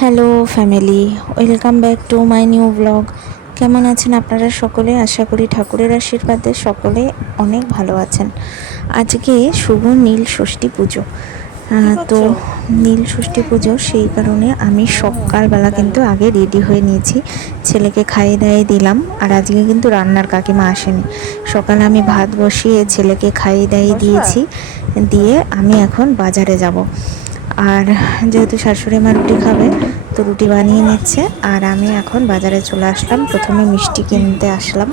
Hello family, welcome back to my new blog. কেমন আছেন আপনারা সকলে? আশা করি ঠাকুরের আশীর্বাদে সকলে অনেক ভালো আছেন। আজকে শুভ নীল ষষ্ঠী পুজো। তো নীল ষষ্ঠী পুজো, সেই কারণে আমি সকালবেলা কিন্তু আগে রেডি হয়ে নিয়েছি, ছেলেকে খাইয়ে দাইয়ে দিলাম। আর আজকে কিন্তু রান্নার কাকিমা আসেনি। সকালে আমি ভাত বসিয়ে ছেলেকে খাইয়ে দাইয়ে দিয়েছি, দিয়ে আমি এখন বাজারে যাব। আর যেহেতু শাশুড়ি মা রুটি খাবে, তো রুটি বানিয়ে নিচ্ছে। আর আমি এখন বাজারে চলে আসলাম, প্রথমে মিষ্টি কিনতে আসলাম।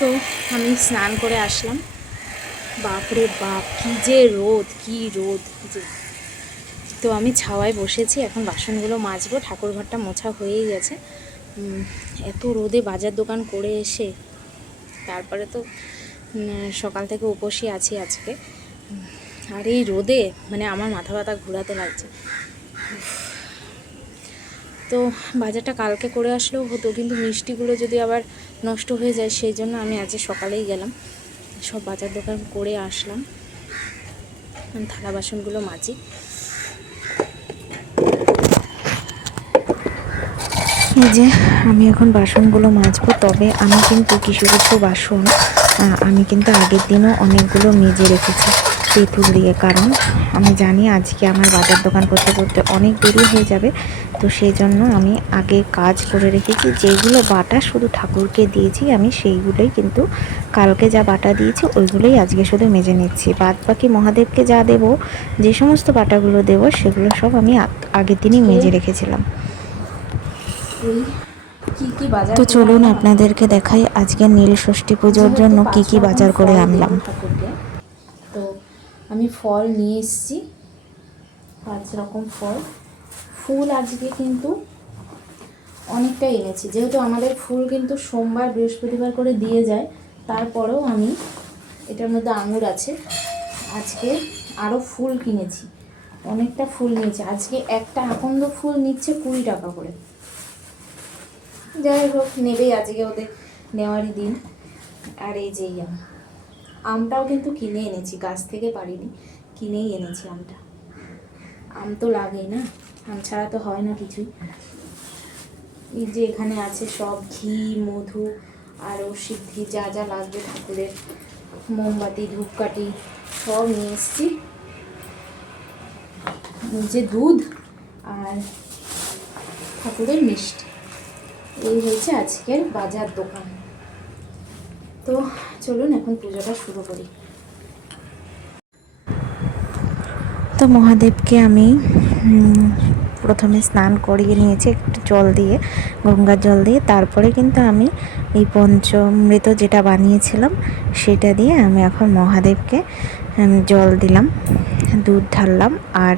তো আমি স্নান করে আসলাম। বাপরে বাপ, কি যে রোদ, কি রোদ যে। তো আমি ছাওয়ায় বসেছি, এখন বাসনগুলো মাজবো। ঠাকুর ঘরটা মোছা হয়েই গেছে। এত রোদে বাজার দোকান করে এসে তারপরে তো সকাল থেকে উপসী আছি আজকে। আর এই রোদে মানে আমার মাথা ব্যথা ঘোরাতে লাগছে। তো বাজারটা কালকে করে আসলেও হতো, কিন্তু মিষ্টিগুলো যদি আবার নষ্ট হয়ে যায়, সেই জন্য আমি আজকে সকালেই গেলাম, সব বাজার দোকান করে আসলাম। থালা বাসনগুলো মাজি। এই যে আমি এখন বাসনগুলো মাজবো। তবে আমি কিন্তু কিছু কিছু বাসন আমি কিন্তু আগের দিনও অনেকগুলো মেজে রেখেছি তেঁতুল দিয়ে, কারণ আমি জানি আজকে আমার বাজার দোকান করতে করতে অনেক দেরি হয়ে যাবে। তো সেই জন্য আমি আগে কাজ করে রেখেছি। যেগুলো বাটা শুধু ঠাকুরকে দিয়েছি আমি, সেইগুলোই কিন্তু কালকে যা বাটা দিয়েছি ওইগুলোই আজকে শুধু মেজে নিচ্ছি। বাদ বাকি মহাদেবকে যা দেবো, যে সমস্ত বাটাগুলো দেবো, সেগুলো সব আমি আগের দিনই মেজে রেখেছিলাম। তো চলুন আপনাদেরকে দেখাই আজকে নীল ষষ্ঠী পুজোর জন্য কি কি বাজার করে আনলাম। ঠাকুরকে তো আমি ফল নিয়ে এসেছি, 5 রকম ফল। ফুল আজকে কিন্তু অনেকটাই এনেছি, যেহেতু আমাদের ফুল কিন্তু সোমবার বৃহস্পতিবার করে দিয়ে যায়। তারপরেও আমি, এটার মধ্যে আঙুর আছে, আজকে আরও ফুল কিনেছি, অনেকটা ফুল নিয়েছি। আজকে একটা আকন্দ ফুল নিচ্ছে 20 টাকা করে। যাই হোক, নেবেই, আজকে ওদের নেওয়ারই দিন। আর এই যে আমটাও কিন্তু কিনে এনেছি, গাছ থেকে পারিনি, কিনেই এনেছি আমটা। আম তো লাগেই না, আম ছাড়া তো হয় না কিছুই। এই যে এখানে আছে সব ঘি, মধু, আরও সিদ্ধি যা যা লাগবে ঠাকুরের, মোমবাতি, ধূপকাঠি সব নিয়ে এসেছি। যে দুধ আর ঠাকুরের মিষ্টি, এই হয়েছে আজকের বাজার দোকান। তো চলুন এখন পুজোটা শুরু করি। তো মহাদেবকে আমি প্রথমে স্নান করিয়ে নিয়েছি একটু জল দিয়ে, গঙ্গার জল দিয়ে। তারপরে কিন্তু আমি এই পঞ্চামৃত যেটা বানিয়েছিলাম সেটা দিয়ে আমি এখন মহাদেবকে জল দিলাম, দুধ ঢাললাম, আর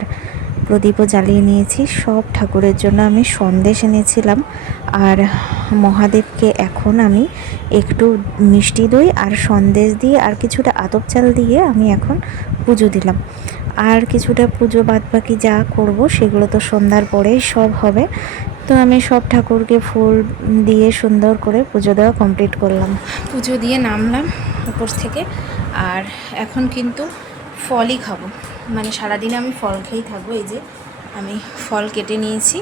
প্রদীপও জ্বালিয়ে নিয়েছি। সব ঠাকুরের জন্য আমি সন্দেশ এনেছিলাম। আর মহাদেবকে এখন আমি একটু মিষ্টি দই আর সন্দেশ দিয়ে আর কিছুটা আতপ চাল দিয়ে আমি এখন পুজো দিলাম। আর কিছুটা পুজো বাদ বাকি যা করব সেগুলো তো সন্ধ্যার পরেই সব হবে। তো আমি সব ঠাকুরকে ফুল দিয়ে সুন্দর করে পুজো দেওয়া কমপ্লিট করলাম। পুজো দিয়ে নামলাম উপর থেকে। আর এখন কিন্তু ফলই খাবো, মানে সারাদিনে আমি ফল খেয়েই থাকবো। এই যে আমি ফল কেটে নিয়েছি,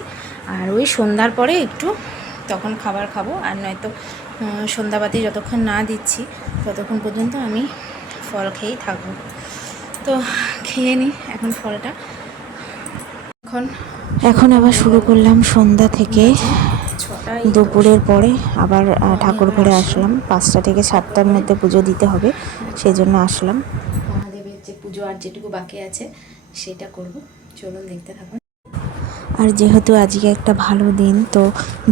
আর ওই সন্ধ্যার পরে একটু তখন খাবার খাবো। আর নয়তো সন্ধ্যাবাতি যতক্ষণ না দিচ্ছি ততক্ষণ পর্যন্ত আমি ফল খেয়েই থাকবো। তো খেয়ে নিই এখন ফলটা। এখন আবার শুরু করলাম সন্ধ্যা থেকে, দুপুরের পরে আবার ঠাকুর ঘরে আসলাম। 5টা থেকে 7টার মধ্যে পুজো দিতে হবে, সেই জন্য আসলাম। মহাদেবের যে পুজো আর যেটুকু বাকি আছে সেটা করব, চলুন দেখতে থাকুন। আর যেহেতু আজকে একটা ভালো দিন, তো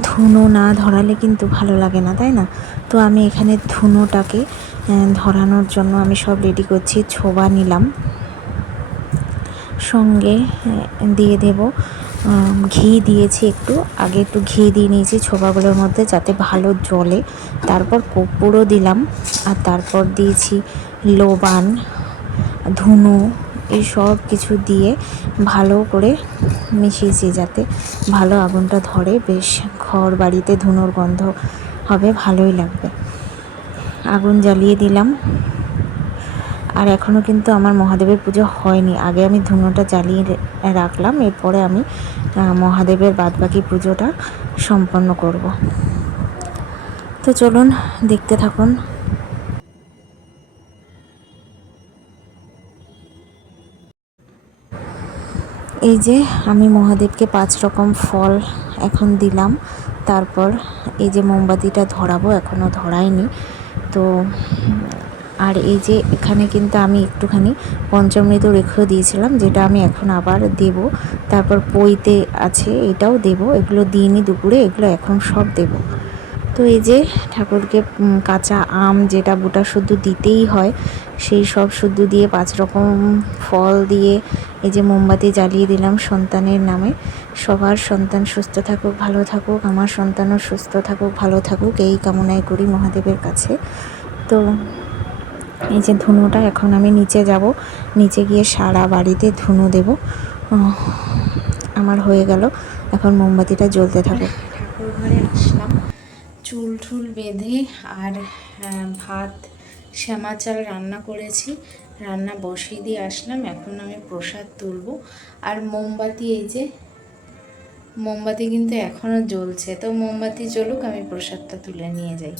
ধুনো না ধরালে কিন্তু ভালো লাগে না, তাই না? তো আমি এখানে ধুনোটাকে ধরানোর জন্য আমি সব রেডি করছি। ছোবা নিলাম, সঙ্গে দিয়ে দেব ঘি দিয়েছি একটু, আগে একটু ঘি দিয়ে নিয়েছি ছোবাগুলোর মধ্যে যাতে ভালো জ্বলে। তারপর কর্পূরও দিলাম, আর তারপর দিয়েছি লোবান, ধুনো, এই সব কিছু দিয়ে ভালো করে মিশিয়েছি যাতে ভালো আগুনটা ধরে। বেশ ঘর বাড়িতে ধুনোর গন্ধ হবে, ভালোই লাগবে। আগুন জ্বালিয়ে দিলাম। আর এখনও কিন্তু আমার মহাদেবের পুজো হয়নি, আগে আমি ধুনোটা জ্বালিয়ে রাখলাম, এরপরে আমি মহাদেবের বাদবাকি পুজোটা সম্পন্ন করব। তো চলুন দেখতে থাকুন। এই যে আমি মহাদেবকে 5 রকম ফল এখন দিলাম, তারপর এই যে মোমবাতিটা ধরাবো, এখনও ধরাইনি। তো আর এই যে এখানে কিন্তু আমি একটুখানি পঞ্চামৃত রেখেও দিয়েছিলাম, যেটা আমি এখন আবার দেব। তারপর পইতে আছে, এটাও দেব। এগুলো দিইনি দুপুরে, এগুলো এখন সব দেব। তো এই যে ঠাকুরকে কাঁচা আম, যেটা বুটা শুদ্ধ দিতেই হয়, সেই সব শুদ্ধ দিয়ে 5 রকম ফল দিয়ে এই যে মোমবাতি জ্বালিয়ে দিলাম সন্তানের নামে। সবার সন্তান সুস্থ থাকুক, ভালো থাকুক, আমার সন্তানও সুস্থ থাকুক, ভালো থাকুক, এই কামনাই করি মহাদেবের কাছে। তো এই যে ধুনোটা, এখন আমি নিচে যাব, নিচে গিয়ে সারা বাড়িতে ধুনো দেব। আমার হয়ে গেল, এখন মোমবাতিটা জ্বলতে থাকুক। ঠাকুর ঘরে আসলাম, চুল ঠুল বেঁধে, আর ভাত শ্যামা চাল রান্না করেছি, রান্না বসিয়ে দিয়ে আসলাম। এখন আমি প্রসাদ তুলব। আর মোমবাতি, এই যে মোমবাতি কিন্তু এখনও জ্বলছে, তো মোমবাতি জ্বলুক, আমি প্রসাদটা তুলে নিয়ে যাই।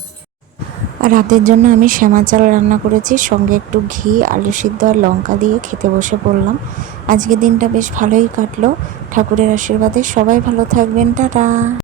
আর রাতের জন্য আমি শ্যামা চাল রান্না করেছি, সঙ্গে একটু ঘি, আলু সিদ্ধ আর লঙ্কা দিয়ে খেতে বসে পড়লাম। আজকের দিনটা বেশ ভালোই কাটলো ঠাকুরের আশীর্বাদে। সবাই ভালো থাকবেন, টাটা।